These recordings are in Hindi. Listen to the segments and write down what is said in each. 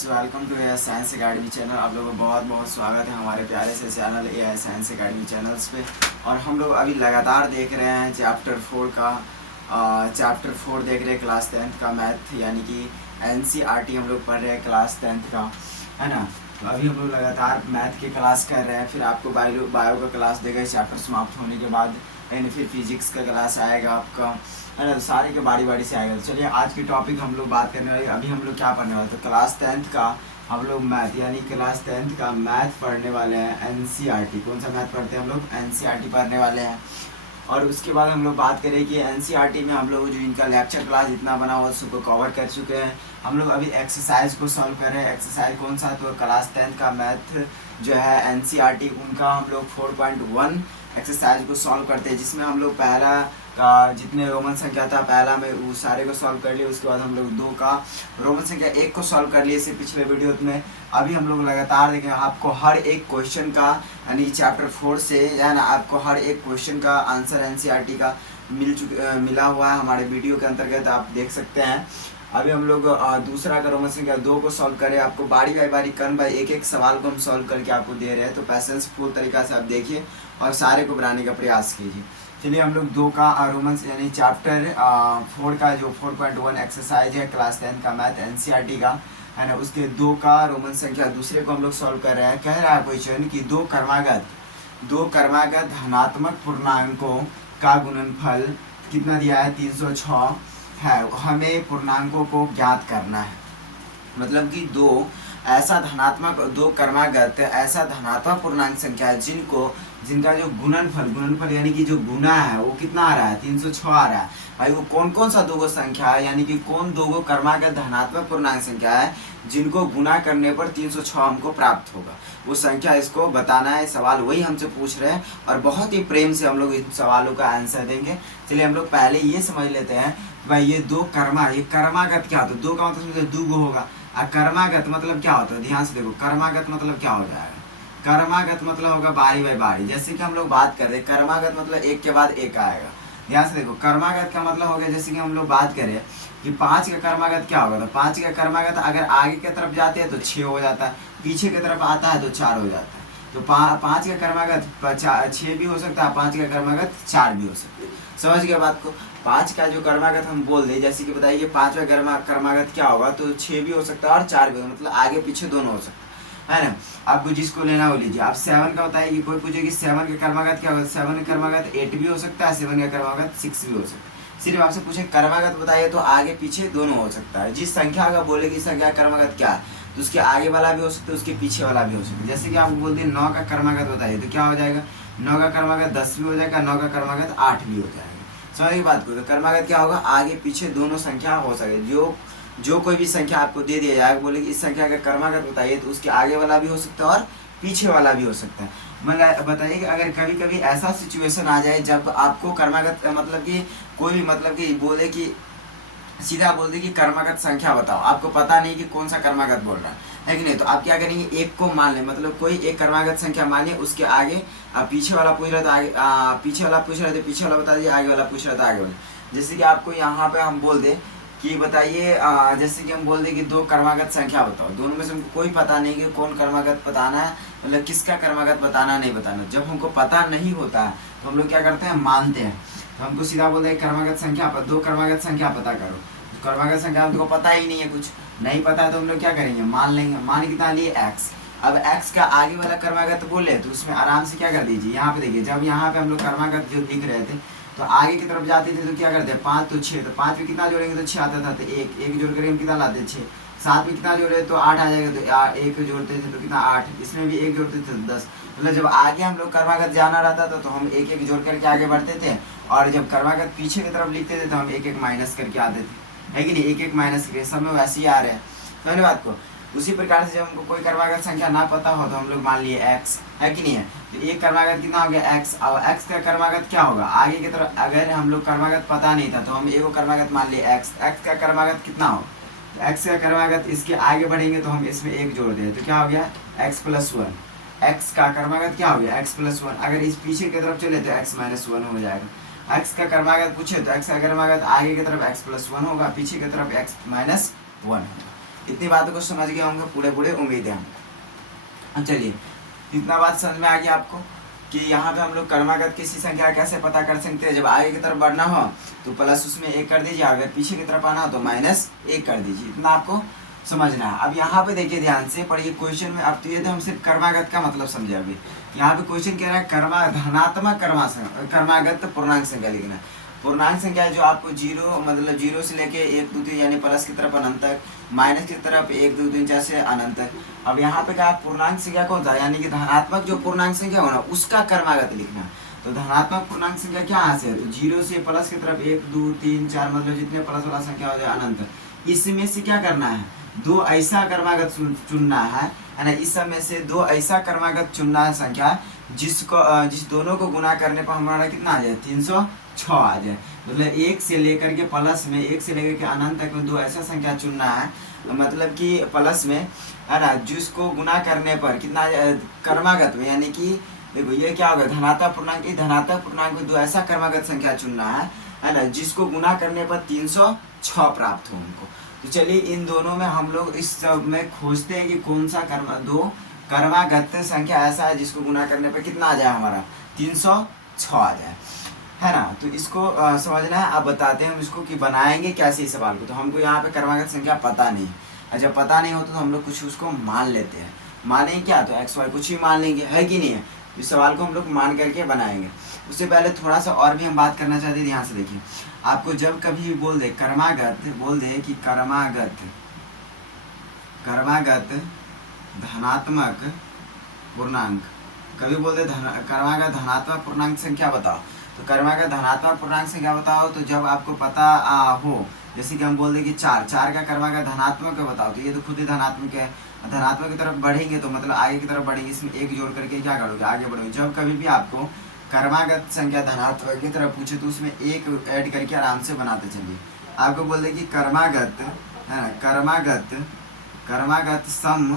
Viewers, welcome to AI science academy channel. आप लोगों का बहुत बहुत स्वागत है हमारे प्यारे से channel AI science academy channels पे। और हम लोग अभी लगातार देख रहे हैं चैप्टर 4 देख रहे हैं क्लास 10th का मैथ, यानी कि एनसीईआरटी हम लोग पढ़ रहे हैं क्लास 10th का, है ना। तो अभी हम लोग लगातार मैथ की क्लास कर रहे हैं, फिर आपको बायो का क्लास देगा चैप्टर समाप्त होने के बाद, यानी फिर फिजिक्स का क्लास आएगा आपका, है ना। तो सारे के बारी से आएगा। तो चलिए आज की टॉपिक हम लोग बात करने वाले। अभी हम लोग क्या पढ़ने वाले, तो क्लास 10th का हम लोग मैथ, यानी क्लास 10th का मैथ पढ़ने वाले हैं। एनसीईआरटी कौन सा मैथ पढ़ते हैं हम लोग, एनसीईआरटी पढ़ने वाले हैं। और उसके बाद हम लोग बात करें कि एनसीईआरटी में हम लोग जो इनका लेक्चर क्लास जितना बना हुआ उसको कवर कर चुके हैं। हम लोग अभी एक्सरसाइज को सॉल्व कर रहे हैं। एक्सरसाइज कौन सा, तो क्लास 10th का मैथ जो है एनसीईआरटी उनका हम लोग 4.1 एक्सरसाइज को सॉल्व करते हैं, जिसमें हम लोग पहला का जितने रोमन संख्या था पहला में वो सारे को सॉल्व कर लिए। उसके बाद हम लोग 2 का रोमन संख्या 1 को सॉल्व कर लिए इससे पिछले वीडियो में। अभी हम लोग लगातार देखें, आपको हर एक क्वेश्चन का, यानी चैप्टर 4 से, या ना आपको हर एक क्वेश्चन का आंसर एनसीईआरटी का मिला हुआ है हमारे वीडियो के अंतर्गत, आप देख सकते हैं। अभी हम लोग दूसरा का रोमन संख्या 2 को सॉल्व करें। आपको बारी बाई बारी कन बाई एक सवाल को हम सॉल्व करके आपको दे रहे हैं, तो पैसेंस फुल तरीका से आप देखिए और सारे को बनाने का प्रयास कीजिए। चलिए हम लोग 2 का रोमन यानी चैप्टर 4 का जो 4.1 एक्सरसाइज है क्लास 10 का मैथ एनसीईआरटी का, है ना, उसके 2 का रोमन संख्या दूसरे को हम लोग सॉल्व कर रहे हैं। कह रहा है क्वेश्चन कि दो क्रमागत धनात्मक पूर्णांकों का गुणनफल कितना दिया है, 306 है। हमें पूर्णांकों को ज्ञात करना है। मतलब कि दो क्रमागत ऐसा धनात्मक पूर्णांक संख्या है जिनका जो गुणनफल यानी कि जो गुना है वो कितना आ रहा है, 306 आ रहा है। भाई वो कौन सा दो संख्या है, यानी कि कौन दो क्रमागत धनात्मक पूर्णांक संख्या है जिनको गुना करने पर 306 हमको प्राप्त होगा, वो संख्या इसको बताना है। सवाल वही हमसे पूछ रहे हैं और बहुत ही प्रेम से हम लोग इन सवालों का आंसर देंगे। चलिए हम लोग पहले ये समझ लेते हैं भाई ये कर्मागत क्या होता है। दो का मतलब दो होगा, और कर्मागत मतलब क्या होता है, ध्यान से देखो। कर्मागत मतलब क्या हो जाएगा, कर्मागत मतलब होगा बारी बाई बारी। जैसे कि हम लोग बात कर रहे हैं, कर्मागत मतलब एक के बाद एक आएगा। ध्यान से देखो, कर्मागत का मतलब हो गया, जैसे कि हम लोग बात करें कि 5 का कर्मागत क्या होगा, तो 5 का कर्मागत अगर आगे की तरफ जाते हैं तो 6 हो जाता है, पीछे की तरफ आता है तो 4 हो जाता है। तो 5 का कर्मागत 6 भी हो सकता है, 5 का कर्मागत 4 भी हो सकता है। समझ गए बात को। 5 का जो कर्मागत हम बोल दे, जैसे कि बताइए 5वां कर्मागत क्या होगा, तो 6 भी हो सकता है और 4 भी, मतलब आगे पीछे दोनों हो सकते है ना। आपको जिसको लेना हो लीजिए। आप 7 का बताइए कि कोई पूछे कि 7 का कर्मागत क्या होगा, 7 का कर्मागत 8 भी हो सकता है, 7 का कर्मागत 6 भी हो सकता है। सिर्फ आपसे पूछे कर्मागत बताइए तो आगे पीछे दोनों हो सकता है। जिस संख्या का बोले कि संख्या कर्मागत क्या है, तो उसके आगे वाला भी हो सकता है, उसके पीछे वाला भी हो सकता है। जैसे कि आप बोल दिए 9 का कर्मागत बताइए, तो क्या हो जाएगा, 9 का कर्मागत 10 भी हो जाएगा, 9 का कर्मागत 8 भी हो जाएगा। समझ की बात को। तो कर्मागत क्या होगा, आगे पीछे दोनों संख्या हो सके। जो कोई भी संख्या आपको दे दिया जाएगा, बोले कि इस संख्या का कर्मागत बताइए, तो उसके आगे वाला भी हो सकता है और पीछे वाला भी हो सकता है। मतलब बताइए कि अगर कभी कभी ऐसा सिचुएशन आ जाए जब आपको कर्मागत मतलब कि कोई भी मतलब कि बोले कि सीधा बोल दे कि कर्मागत संख्या बताओ, आपको पता नहीं कि कौन सा कर्मागत बोल रहा है कि नहीं, तो आप क्या करेंगे, एक को मान लें, मतलब कोई एक कर्मागत संख्या मानिए, उसके आगे पीछे वाला पूछ रहा था आगे, पीछे वाला पूछ रहे थे पीछे वाला बता दिए, आगे वाला पूछ रहा था आगे वाला। जैसे कि आपको यहाँ पे हम बोल दे कि बताइए, जैसे कि हम बोल दें कि 2 कर्मागत संख्या बताओ, दोनों में से हमको कोई पता नहीं कि कौन कर्मागत बताना है, मतलब किसका कर्मागत बताना नहीं बताना। जब हमको पता नहीं होता है तो हम लोग क्या करते हैं, मानते हैं। तो हमको सीधा बोलते हैं कर्मागत संख्या 2 कर्मागत संख्या पता करो। तो कर्मागत संख्या हमको पता ही नहीं है, कुछ नहीं पता है, तो हम लोग क्या करेंगे, मान लेंगे। मान कितना लिए, x। अब x का आगे वाला कर्मागत बोले तो उसमें आराम से क्या कर दीजिए, यहाँ पे देखिए, जब यहाँ पे हम लोग कर्मागत जो लिख रहे थे तो आगे की तरफ जाते थे तो क्या करते हैं, 5 तो 6, तो 5 में कितना जोड़ेंगे तो 6 आता था, तो एक जोड़ करके हम कितना लाते 6। 7 में कितना जोड़े तो 8 आ जाएगा, तो 1 जोड़ते थे तो कितना 8, इसमें भी 1 जोड़ते थे तो 10। मतलब जब आगे हम लोग कर्मागत जाना रहता था तो हम एक जोड़ करके आगे बढ़ते थे, और जब कर्मागत पीछे की तरफ लिखते थे तो हम एक माइनस करके आते थे, है कि नहीं, एक माइनस करके। सब में वैसे ही आ रहे हैं, समझ बात को। उसी प्रकार से जब हमको कोई कर्मागत संख्या ना पता हो तो हम लोग मान लिए x, है कि नहीं है। तो एक कर्मागत कितना हो गया, x। अब x का कर्मागत क्या होगा, आगे की तरफ अगर हम लोग कर्मागत पता नहीं था तो हम एक कर्मागत मान लिए x। x का कर्मागत कितना हो, तो x का कर्मागत इसके आगे बढ़ेंगे तो हम इसमें 1 जोड़ दें, तो क्या हो गया, x + 1। x का कर्मागत क्या हो गया, x + 1। अगर इस पीछे की तरफ चले तो x - 1 हो जाएगा। x का कर्मागत पूछे तो x का कर्मागत आगे की तरफ x + 1 होगा, पीछे की तरफ x - 1 होगा। इतनी बातों को समझ गए होंगे पूरे पूरे, उम्मीद है। चलिए, इतना बात समझ में आ गया आपको कि यहाँ पे हम लोग क्रमागत किसी संख्या कैसे पता कर सकते हैं। जब आगे की तरफ बढ़ना हो तो प्लस उसमें 1 कर दीजिए, अगर पीछे की तरफ आना हो तो -1 कर दीजिए। इतना आपको समझना है। अब यहाँ पे देखिए, ध्यान से पढ़िए क्वेश्चन में। अब तो ये तो हम सिर्फ क्रमागत का मतलब समझे। अभी यहाँ पे क्वेश्चन कह रहा है धनात्मक क्रमागत पूर्णांक संख्या लिखना है। पूर्णांक संख्या है जो आपको 0 मतलब 0 से लेके 1 2 3 यानी प्लस की तरफ अनंत तक, माइनस की तरफ 1 2 3 4 से अनंत तक। अब यहाँ पे क्या पूर्णांक संख्या कौन सा, यानी कि धनात्मक जो पूर्णांक संख्या हो ना उसका क्रमागत लिखना। तो धनात्मक पूर्णांक संख्या क्या यहाँ से है, तो 0 से प्लस की तरफ 1 2 3 4 मतलब जितने प्लस वाला संख्या हो जाए अनंत, इसमें से क्या करना है, दो ऐसा क्रमागत चुनना है ना। इस समय से दो ऐसा क्रमागत चुनना है संख्या जिस दोनों को गुना करने पर हमारा कितना आ जाए, 306 आ जाए। मतलब 1 से लेकर के प्लस में 1 से लेकर के अनंत तक में दो ऐसा संख्या चुनना है, मतलब कि प्लस में है ना, जिसको गुना करने पर कितना क्रमागत में, यानी कि देखो ये क्या होगा, धनात्मक पूर्णांक, धनात्मक पूर्णांक में दो ऐसा क्रमागत संख्या चुनना है ना, जिसको गुना करने पर 306 प्राप्त हो उनको। तो चलिए इन दोनों में हम लोग इस सब में खोजते हैं कि कौन सा दो क्रमागत संख्या ऐसा है जिसको गुना करने पर कितना आ जाए, हमारा 306 आ जाए, है ना। तो इसको समझना है। अब बताते हैं हम इसको कि बनाएंगे कैसे इस सवाल को। तो हमको यहाँ पे क्रमागत संख्या पता नहीं है। जब पता नहीं होता तो हम लोग कुछ उसको मान लेते हैं। मानेंगे क्या, तो एक्स वाई कुछ ही मान लेंगे, है कि नहीं है। इस सवाल को हम लोग मान करके बनाएंगे। उससे पहले थोड़ा सा और भी हम बात करना चाहते हैं, ध्यान से देखिए। आपको जब कभी बोल दे क्रमागत, बोल दे कि क्रमागत धनात्मक पूर्णांक, कभी बोल दे क्रमागत धनात्मक पूर्णांक संख्या बताओ, तो क्रमागत धनात्मक पूर्णांक संख्या बताओ। तो जब आपको पता हो, जैसे कि हम बोल दे कि 4 का क्रमागत धनात्मक है बताओ, तो ये तो खुद ही धनात्मक है। धनात्मक की तरफ बढ़ेंगे तो मतलब आगे की तरफ बढ़ेंगे, इसमें 1 जोड़ करके क्या करोगे, आगे बढ़ोगे। जब कभी भी आपको क्रमागत संख्या धनात्मक की तरफ पूछे तो उसमें 1 ऐड करके आराम से बनाते चलिए। आपको बोल दे कि क्रमागत है ना, क्रमागत सम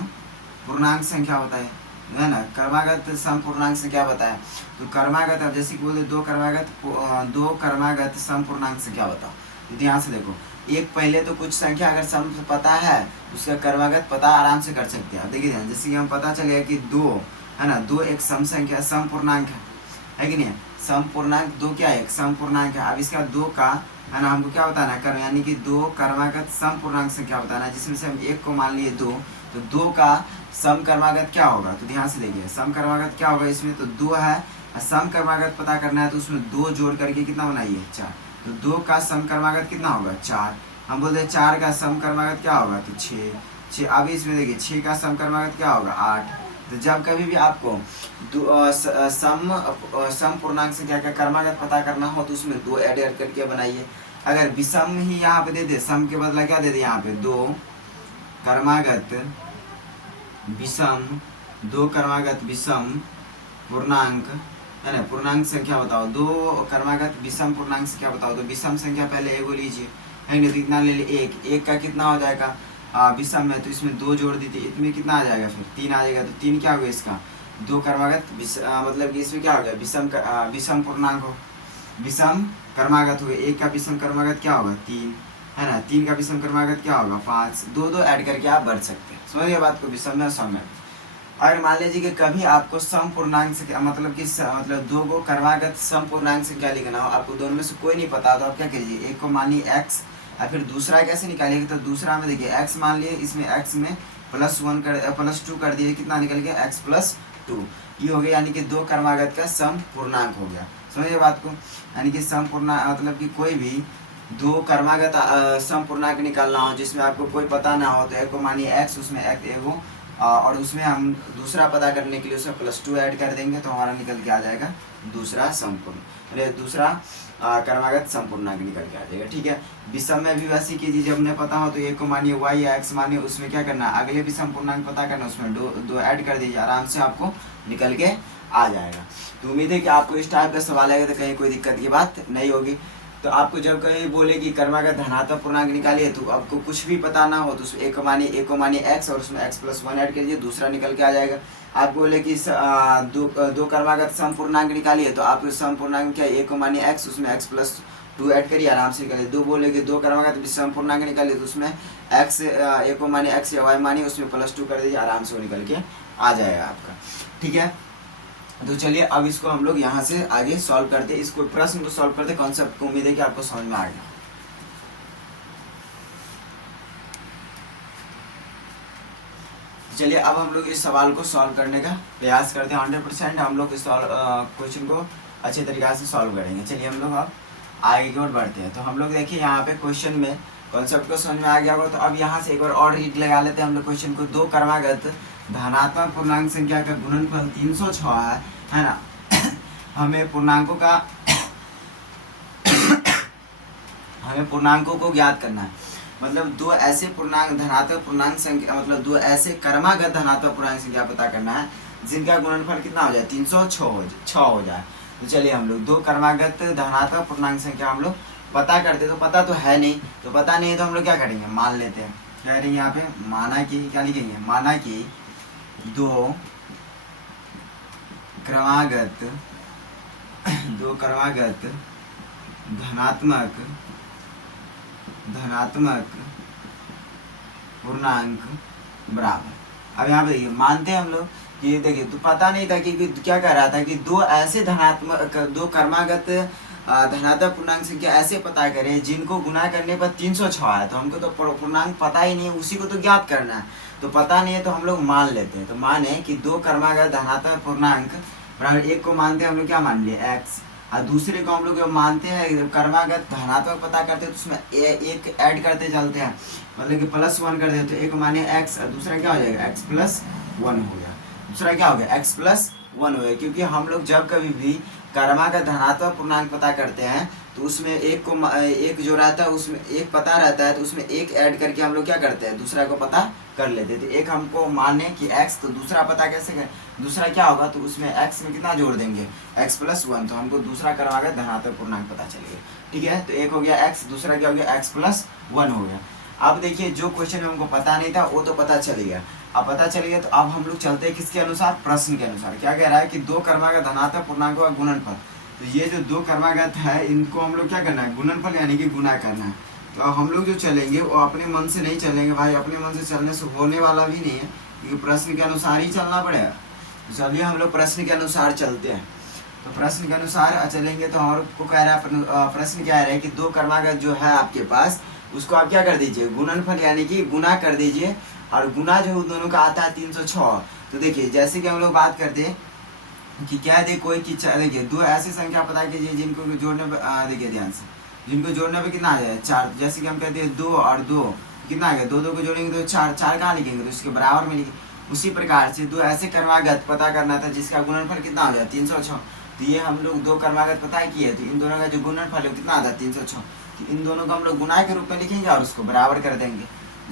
पूर्णांक संख्या होता है ना, क्रमागत सम पूर्णांक संख्या बताया। तो क्रमागत, अब जैसे कि बोले दो क्रमागत सम पूर्णांक संख्या बताओ। तो ध्यान से देखो, एक पहले तो कुछ संख्या अगर सम पता है उसका क्रमागत पता आराम से कर सकते हैं। अब देखिए ध्यान, जैसे कि हम पता चलेगा कि 2 है ना, 2 एक सम संख्या, सम पूर्णांक है कि नहीं, सम पूर्णांक 2 क्या है, एक सम पूर्णांक है। अब इसका 2 का है ना हमको क्या बताना है, यानी कि 2 क्रमागत सम पूर्णांक संख्या बताना है, जिसमें से हम 1 को मान लिए 2, तो 2 का सम क्रमागत क्या होगा। तो ध्यान से देखिए, सम क्रमागत क्या होगा, इसमें तो 2 है, सम क्रमागत पता करना है तो उसमें 2 जोड़ करके कितना बनाइए, 4। तो 2 का सम क्रमागत कितना होगा, 4। हम बोलते हैं 4 का सम क्रमागत क्या होगा, तो 6। अभी इसमें देखिए 6 का सम क्रमागत क्या होगा, 8। तो जब कभी भी आपको सम पूर्णांक संख्या का क्रमागत पता करना हो तो उसमें 2 ऐड करके बनाइए। अगर विषम ही यहाँ पे दे दे, सम के बदला क्या दे दे, यहाँ पे 2 क्रमागत विषम पूर्णांक है ना, पूर्णांक संख्या बताओ। 2 क्रमागत विषम पूर्णांक संख्या बताओ। तो विषम संख्या पहले एगो लीजिए, है नहीं, तो इतना ले ले, 1 का कितना हो जाएगा, विषम है तो इसमें 2 जोड़ दीजिए, इसमें कितना आ जाएगा, फिर 3 आ जाएगा। तो 3 क्या होगा इसका, 2 क्रमागत मतलब कि इसमें क्या हो गया, विषम पूर्णांक हो, विषम क्रमागत हो गया। 1 का विषम क्रमागत क्या होगा, 3 है ना, 3 का विषम क्रमागत क्या होगा, 5। 2 ऐड करके आप बढ़ सकते हैं। समझिए बात को, विषम में और सम में। और मान लीजिए कि कभी आपको सम पूर्णांक से मतलब कि मतलब 2 को क्रमागत सम पूर्णांक से क्या लिखना हो, आपको दोनों में से कोई नहीं पता, तो आप क्या करिए, एक को मानिए x, और फिर दूसरा कैसे निकालिएगा, तो दूसरा में देखिए x मान लिए, इसमें x में +2 कर दिए, कितना निकल गया, x + 2। ये हो गया, यानी कि 2 क्रमागत का सम पूर्णांक हो गया। समझिए बात को, यानी कि सम पूर्णांक मतलब कि कोई भी 2 क्रमागत सम पूर्णांक निकालना हो जिसमें आपको कोई पता ना हो, तो एक को मानिए x, उसमें x एगो, और उसमें हम दूसरा पता करने के लिए उसमें +2 ऐड कर देंगे, तो हमारा निकल के आ जाएगा दूसरा संपूर्ण, दूसरा क्रमागत संपूर्णांक निकल के आ जाएगा। ठीक है, विषम में भी वैसे कीजिए, जब नहीं पता हो तो एक को मानिए y या x मानिए, उसमें क्या करना है, अगले विषम पूर्णांक पता करना, उसमें 2 ऐड कर दीजिए, आराम से आपको निकल के आ जाएगा। तो उम्मीद है कि आपको इस टाइप का सवाल आएगा तो कहीं कोई दिक्कत की बात नहीं होगी। तो आपको जब कहीं बोले कि क्रमागत धनात्मक पूर्णांक निकालिए, तो आपको कुछ भी पता ना हो तो उसमें एक को मानिए x, और उसमें x + 1 ऐड कीजिए, दूसरा निकल के आ जाएगा। आप बोले कि 2 क्रमागत सम पूर्णांक निकालिए, तो आप सम पूर्णांक क्या, एक को मानिए x, उसमें x + 2 ऐड करिए आराम से निकालिए। 2 बोलेगे 2 करवाएगा तो विषम पूर्णांक निकालिए, तो उसमें x a को मानिए x या y मानिए, उसमें +2 कर दीजिए, आराम से वो निकल के आ जाएगा आपका। ठीक है, तो चलिए अब इसको हम लोग यहाँ से आगे सॉल्व करते हैं, इसको प्रश्न को सॉल्व करते, कॉन्सेप्ट को। उम्मीद है कि आपको समझ में आ गया। चलिए अब हम लोग इस सवाल को सॉल्व करने का प्रयास करते हैं। 100% हम लोग इस क्वेश्चन को अच्छे तरीके से सॉल्व करेंगे। चलिए हम लोग अब आगे की ओर बढ़ते हैं। तो हम लोग देखिए यहाँ पे क्वेश्चन में कॉन्सेप्ट को समझ में आ गया होगा, तो अब यहाँ से एक बार और रीड लगा लेते हैं हम लोग क्वेश्चन को। 2 क्रमागत धनात्मक पूर्णांक संख्या का गुणनफल 306 है ना। हमें पूर्णांकों का हमें पूर्णांकों को ज्ञात करना है, मतलब 2 ऐसे पूर्णांक धनात्मक पूर्णांक संख्या, मतलब 2 ऐसे क्रमागत धनात्मक पूर्णांक संख्या पता करना है जिनका गुणनफल कितना हो जाए 306 हो जाए। तो चलिए हम लोग 2 क्रमागत धनात्मक पूर्णांक संख्या हम लोग पता करते, तो पता तो है नहीं, तो पता नहीं है तो हम लोग क्या करेंगे, मान लेते हैं। क्या करेंगे यहाँ पे, माना कि, क्या लिखेंगे, माना कि 2 क्रमागत धनात्मक पूर्णांक बराबर। अब यहाँ पे देखिए मानते हैं हम लोग कि देखिए तो पता नहीं था कि क्या कह रहा था कि 2 ऐसे दो क्रमागत धनात्मक पूर्णांक संख्या ऐसे पता करें जिनको गुना करने पर 306 है। तो हमको तो पूर्णांक पता ही नहीं है, उसी को तो ज्ञात करना है। तो पता नहीं है तो हम लोग मान लेते हैं। तो माने कि 2 क्रमागत धनात्मक पूर्णांक बराबर, एक को मानते हैं हम लोग क्या मान लिए x, और दूसरे को हम लोग मानते हैं क्रमागत धनात्मक पता करते हैं तो उसमें एक ऐड करते चलते हैं, मतलब कि +1 कर देते। एक माने x और दूसरा क्या हो जाएगा x+1 हो गया। दूसरा क्या हो गया x+1 हो गया, क्योंकि हम लोग जब कभी भी क्रमागत धनात्मक पूर्णांक पता करते हैं तो उसमें एक जो रहता है उसमें एक पता रहता है, तो उसमें एक ऐड करके हम लोग क्या करते हैं, दूसरा को पता कर लेते। तो एक हमको माने कि x, तो दूसरा पता कैसे करें, दूसरा क्या होगा, तो उसमें x में कितना जोड़ देंगे x+1, तो हमको दूसरा क्रमागत धनात्मक पूर्णांक पता चलेगा। ठीक है, तो एक हो गया x, दूसरा क्या हो गया x+1 हो गया। अब देखिए जो क्वेश्चन में हमको पता नहीं था वो तो पता चल गया। अब पता चल गया तो अब हम लोग चलते हैं किसके अनुसार, प्रश्न के अनुसार। क्या कह रहा है कि 2 क्रमागत धनात्मक पूर्णांकों का गुणनफल, तो ये जो 2 क्रमागत है इनको हम लोग क्या करना है, गुणनफल यानी कि गुना करना है। तो अब हम लोग जो चलेंगे वो अपने मन से नहीं चलेंगे भाई, अपने मन से चलने से होने वाला भी नहीं है, क्योंकि प्रश्न के अनुसार ही चलना पड़ेगा। तो चलिए हम लोग प्रश्न के अनुसार चलते हैं। तो प्रश्न के अनुसार चलेंगे तो हमको कह रहा है, प्रश्न क्या है कि 2 क्रमागत जो है आपके पास उसको आप क्या कर दीजिए, गुणनफल यानी कि गुना कर दीजिए, और गुना जो दोनों का आता है 306। तो देखिए जैसे कि हम लोग बात करते हैं कि क्या दे कोई की, देखिए 2 ऐसी संख्या पता कीजिए जिनको जोड़ने पर, देखिए ध्यान से, जिनको जोड़ने पे कितना आ जाए 4। जैसे कि हम कहते हैं 2 और 2 कितना आ गया, 2 को जोड़ेंगे तो 4 कहाँ लिखेंगे, तो इसके बराबर में लिखेंगे। उसी प्रकार से 2 ऐसे क्रमागत पता करना था जिसका गुणनफल कितना हो जाए 306। तो ये हम लोग 2 क्रमागत पता किए, तो इन दोनों का जो गुणनफल है कितना आता है 306। तो इन दोनों को हम लोग गुना के रूप में लिखेंगे और उसको बराबर कर देंगे।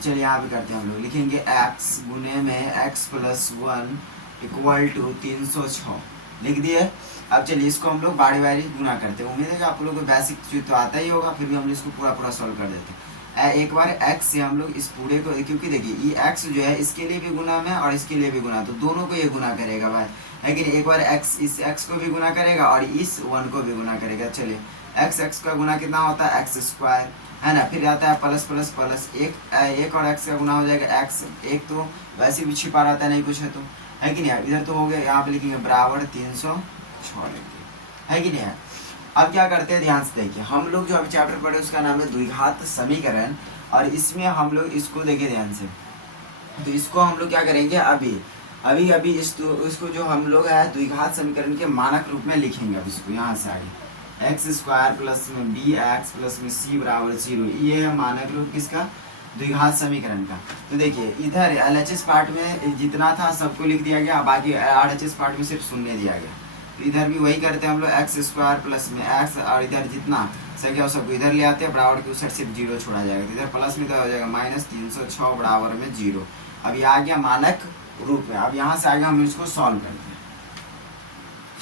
चलिए यहाँ पे करते हैं हम लोग, लिखेंगे x गुने में x+1 = 306 लिख दिए। अब चलिए इसको हम लोग बारी बारी गुना करते हैं। उम्मीद है कि आप लोगों को बेसिक चीज तो आता ही होगा, फिर भी हम इसको पूरा सॉल्व कर देते हैं। एक बार x से हम लोग इस पूरे को, क्योंकि देखिए ये x जो है इसके लिए भी गुना में और इसके लिए भी गुना, तो दोनों को ये गुना करेगा भाई, है कि नहीं। एक बार x इस x को भी गुना करेगा और इस 1 को भी गुना करेगा। चलिए x का गुना कितना होता है x² है ना, फिर आता है प्लस प्लस प्लस एक और x का गुना हो जाएगा x, एक तो वैसे भी छिपा रहता है नहीं कुछ है तो, है कि नहीं। इधर तो हो गया, यहाँ पे लिखेंगे बराबर 306 लिखेंगे, है कि नहीं। अब क्या करते हैं, ध्यान से देखिए, हम लोग जो अभी चैप्टर पढ़े उसका नाम है द्विघात समीकरण, और इसमें हम लोग इसको देखिए ध्यान से। तो इसको हम लोग क्या करेंगे, अभी इसको जो हम लोग है द्विघात समीकरण के मानक रूप में लिखेंगे। अब इसको यहाँ से आगे x² प्लस में bx प्लस में c बराबर 0, ये है मानक रूप किसका, द्विघात समीकरण का। तो देखिए इधर LHS पार्ट में जितना था सबको लिख दिया गया, बाकी RHS पार्ट में सिर्फ शून्य दिया गया। तो इधर भी वही करते हैं हम लोग, x² प्लस में x, और इधर जितना संख्या सबको इधर ले आते हैं, बराबर की उस साइड सिर्फ 0 छोड़ा जाएगा, तो इधर प्लस में तो हो जाएगा -306 बराबर में 0। अब ये आ गया मानक रूप में। अब यहाँ से आगे हम इसको सॉल्व करते हैं।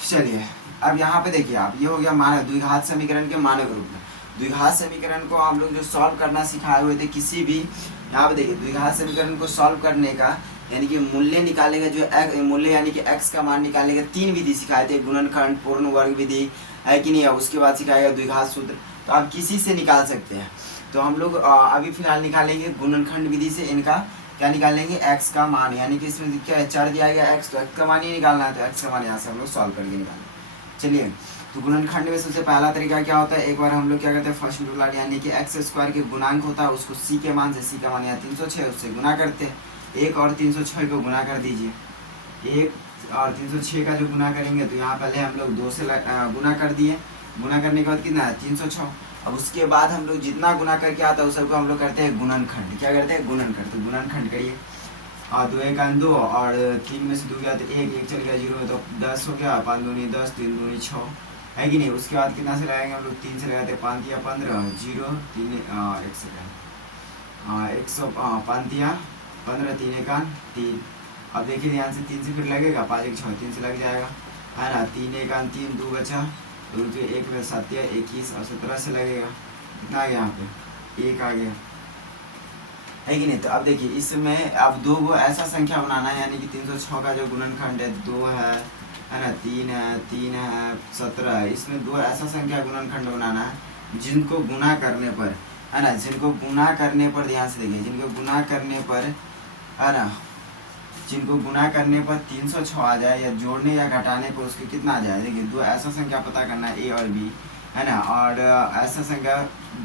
चलिए अब यहाँ पे देखिए आप, ये हो गया मानक द्विघात समीकरण के मानक रूप में। द्विघात समीकरण को हम लोग जो सॉल्व करना सिखाए हुए थे, किसी भी यहाँ पे देखिए द्विघात समीकरण को सॉल्व करने का यानी कि मूल्य निकालेगा, जो मूल्य यानी कि x का मान निकालने का 3 विधि सिखाए थे, गुणनखंड, पूर्ण वर्ग विधि, है कि नहीं। उसके बाद सिखाएगा द्विघात सूत्र। तो आप किसी से निकाल सकते हैं। तो हम लोग अभी फिलहाल निकालेंगे गुणनखंड विधि से इनका क्या निकालेंगे, x का मान, यानी कि इसमें क्या है, चर दिया गया x, तो x का मान ही निकालना है, तो x का मान यहाँ से हम लोग सॉल्व करके निकालेंगे। चलिए, तो गुणनखंड में सबसे पहला तरीका क्या होता है, एक बार हम लोग क्या करते हैं, फर्स्ट रूल यानी कि एक्स स्क्वायर के गुणांक होता है उसको c के मान से, c का मान यहाँ 306 उससे गुना करते हैं। 1 और 306 को गुना कर दीजिए, 1 और 306 का जो गुना करेंगे तो यहाँ पहले हम लोग 2 से गुना कर दिए, गुना करने के बाद कितना है 306। अब उसके बाद हम लोग जितना गुना करके आता है उस सबको हम लोग करते हैं गुणनखंड। क्या करते हैं, गुणनखंड। तो गुणनखंड करिए, और 2 1 2 और 3 में से 2 गया तो 1 1 चल गया 0, तो 10 हो गया, 5 दूनी 10, 3 दूनी 6, है कि नहीं। उसके बाद कितना से लगाएंगे हम लोग, 3 से लगाते हैं, 5 दिया 15, 0 3 1 सेकेंड 105 दिया 15, 3 1 3। अब देखिए ध्यान से, 3 से फिर लगेगा, 5 1 6, 3 से लग जाएगा, है ना। 3 1 3, 2 बचा, 2 1 में 7 21 और 17 से लगेगा, कितना आ गया यहाँ पे 1 आ गया, है कि नहीं। तो अब देखिए इसमें अब 2 को ऐसा संख्या बनाना है, यानी कि 306 का जो गुणनखंड है 2 है ना, 3 है 17 है, इसमें 2 ऐसा संख्या गुणनखंड बनाना है जिनको गुना करने पर, है ना, जिनको गुना करने पर, ध्यान से देखिए, जिनको गुना करने पर, है ना, जिनको गुना करने पर 306 आ जाए, या जोड़ने या घटाने पर उसके कितना आ जाए। देखिए 2 ऐसा संख्या पता करना है, ए और बी, है ना, और ऐसा संख्या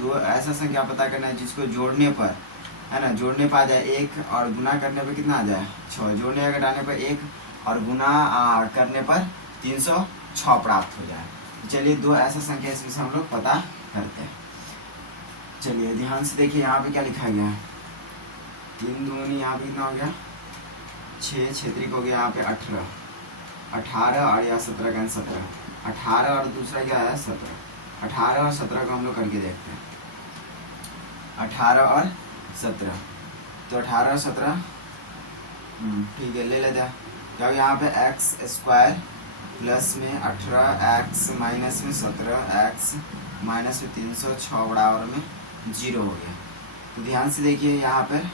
2 ऐसा संख्या पता करना है जिसको जोड़ने पर, है ना, जोड़ने पर आ जाए 1 और गुना करने पर कितना आ जाए 6, जोड़ने या घटाने पर 1 और गुना करने पर 306 प्राप्त हो जाए। चलिए 2 ऐसा संख्या इसमें से हम लोग पता करते हैं। चलिए ध्यान से देखिए, यहाँ पे क्या लिखा गया है, 3 दूनी यहाँ पे कितना हो गया 6, 6 हो गया यहाँ पे 18, 18 और या 17 का 17, 18 और दूसरा क्या है 17, 18 और 17 को हम लोग करके देखते हैं, 18 और 17, तो 18 और 17 ठीक है, ले लेते हैं। तो यहाँ पे एक्स स्क्वायर प्लस में 18 एक्स माइनस में 17 एक्स माइनस में 306 बराबर में 0 हो गया। तो ध्यान से देखिए यहाँ पर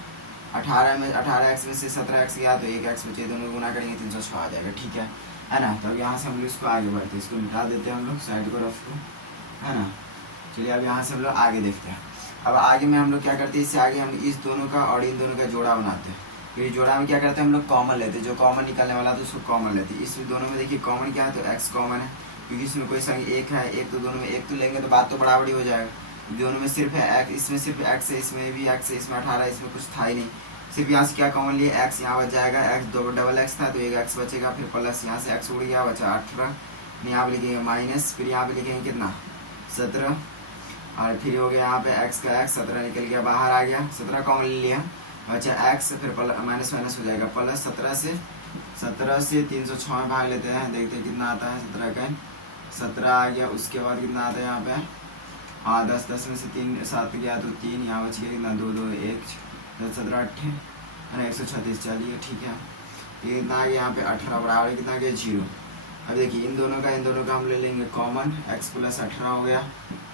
18 एक्स में से 17 एक्स गया तो 1 एक्स बचे, दोनों गुना करेंगे 306 आ जाएगा, ठीक है ना। तो अब यहाँ से हम लोग इसको आगे बढ़ते हैं, इसको निकाल देते हैं हम लोग साइड को, रफ को, है ना। चलिए अब यहाँ से हम लोग आगे देखते हैं। अब आगे में हम लोग क्या करते हैं, इससे आगे हम इस दोनों का और इन दोनों का जोड़ा बनाते हैं। फिर जोड़ा में क्या करते हैं हम लोग, कॉमन लेते हैं, जो कॉमन निकलने वाला तो उसको कॉमन लेते हैं। इस दोनों में देखिए कॉमन क्या है, तो एक्स कॉमन है, क्योंकि इसमें कोई संख्या 1 है, 1 तो दोनों में 1 तो लेंगे तो बात तो बराबरी हो जाएगा। दोनों में सिर्फ है एक्स, इसमें सिर्फ एक्स है, इसमें भी एक्स है, इसमें 18, इसमें कुछ था ही नहीं, सिर्फ यहाँ से क्या कॉमन लिए एक्स, यहाँ बच जाएगा एक्स, डबल एक्स था तो 1 एक्स बचेगा, फिर प्लस यहाँ से एक्स उड़ गया बचा 18, यहाँ पे लिखेंगे माइनस, फिर यहाँ पे लिखेंगे कितना 17, और फिर हो गया यहाँ पे एक्स का एक्स 17 निकल गया बाहर आ गया, 17 कॉमन ले लिया, बचा एक्स, फिर माइनस माइनस हो जाएगा प्लस, 17 से 306 में भाग लेते हैं, देखते हैं कितना आता है, 17 का 17 आ गया। उसके बाद कितना आता है यहाँ पे, 10 में से 3 7 गया तो 3, यहाँ बच गया कितना 2 2 1 10 17 18 है ना 136, चलिए ठीक है। ये कितना आ गया यहाँ पे 18 बराबर कितना आ गया 0। अब देखिए इन दोनों का हम ले लेंगे कॉमन, x प्लस 18 हो गया।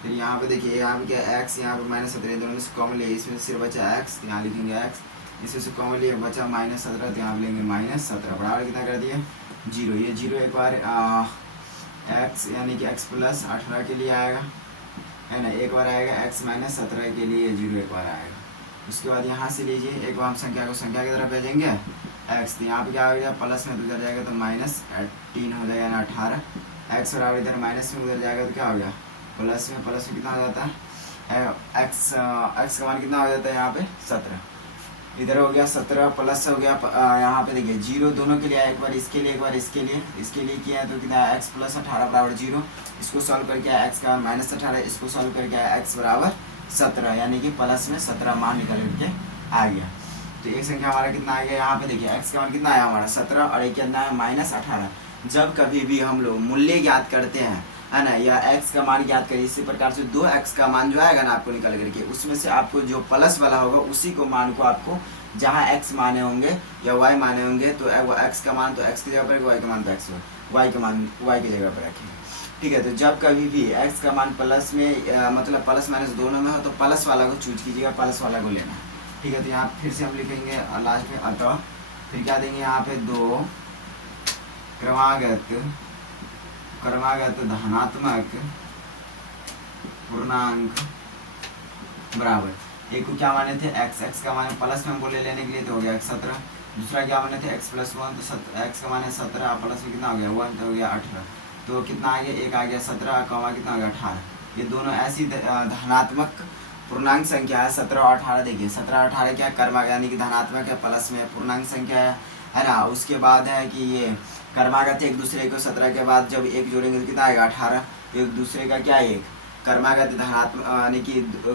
फिर यहाँ पे देखिए यहाँ पे क्या x, यहाँ पे माइनस 17, दोनों में से कॉमन लिए, इसमें सिर्फ बचा x, यहाँ लिखेंगे x, इसमें से कॉमन लिए बचा माइनस 17, तो यहाँ पे लेंगे माइनस 17 बराबर कितना कर दिए 0। ये 0 एक बार x यानी कि x प्लस 18 के लिए आएगा, है ना, एक बार आएगा x माइनस 17 के लिए 0 एक बार आएगा। उसके बाद यहाँ से लीजिए एक बार हम संख्या को संख्या की तरफ भेजेंगे x, तो यहाँ पे क्या हो गया प्लस में उधर जाएगा तो माइनस 18 हो जाएगा ना 18, x बराबर इधर माइनस में उधर जाएगा तो क्या हो गया प्लस में कितना हो जाता है x का मान कितना हो जाता है यहाँ पे 17, इधर हो गया 17 प्लस हो गया यहाँ पे देखिए 0 दोनों के लिए, एक बार इसके लिए एक बार इसके लिए किया है तो कितना x प्लस 18 बराबर 0, इसको सॉल्व करके आया x का माइनस 18, इसको सॉल्व करके आया x बराबर 17, यानी कि प्लस में 17 मान निकल के आ गया। तो एक संख्या हमारा कितना आ गया यहाँ पे देखिए x का मान कितना आया हमारा 17 और एक कितना है माइनस 18। जब कभी भी हम लोग मूल्य ज्ञात करते हैं, है ना, या x का मान ज्ञात करिए, इसी प्रकार से 2x का मान जो आएगा ना आपको निकल करके, उसमें से आपको जो प्लस वाला होगा उसी को मान को आपको जहाँ x माने होंगे या y माने होंगे तो x का मान तो x की जगह पर, y का मान तो x, y का मान y की जगह पर रखेंगे, ठीक है। तो जब कभी भी x का मान प्लस में मतलब प्लस माइनस दोनों में हो तो प्लस वाला को चूज कीजिएगा, प्लस वाला को लेना, ठीक है। तो यहाँ फिर से हम लिखेंगे लास्ट में अतः, फिर क्या देंगे यहाँ पे 2 क्रमागत धनात्मक पूर्णांक बराबर, एक को क्या माने थे x, x का माने प्लस में हमको ले लेने के लिए तो हो गया 17, दूसरा क्या माने थे x + 1 तो x का माने 17 प्लस में कितना हो गया 1 तो हो गया 18, तो कितना आ गया एक आ गया 17 कमा कितना हो गया 18। ये दोनों ऐसी धनात्मक पूर्णांक संख्या है 17 और 18। देखिए 17 और 18 क्या कर्मागत यानी कि धनात्मक है, प्लस में पूर्णांक संख्या है ना। उसके बाद है कि ये कर्मागत एक दूसरे को 17 के बाद जब एक जोड़ेंगे तो कितना आएगा 18, एक दूसरे का क्या एक कर्मागत धनात्मक यानी कि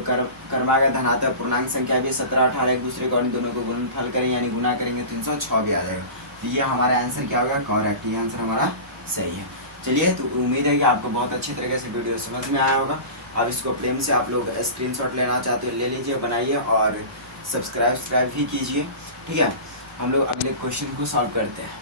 कर्मागत धनात्मक पूर्णांक संख्या भी 17 18 एक दूसरे को, दोनों को गुणनफल करेंगे यानी गुना करेंगे 306 भी आ जाएगा। तो ये हमारा आंसर क्या होगा, करेक्ट, ये आंसर हमारा सही है। चलिए, तो उम्मीद है कि आपको बहुत अच्छी तरीके से वीडियो समझ में आया होगा। अब इसको प्लेन से आप लोग स्क्रीनशॉट लेना चाहते हो ले लीजिए, बनाइए और सब्सक्राइब भी कीजिए। ठीक है, हम लोग अगले क्वेश्चन को सॉल्व करते हैं।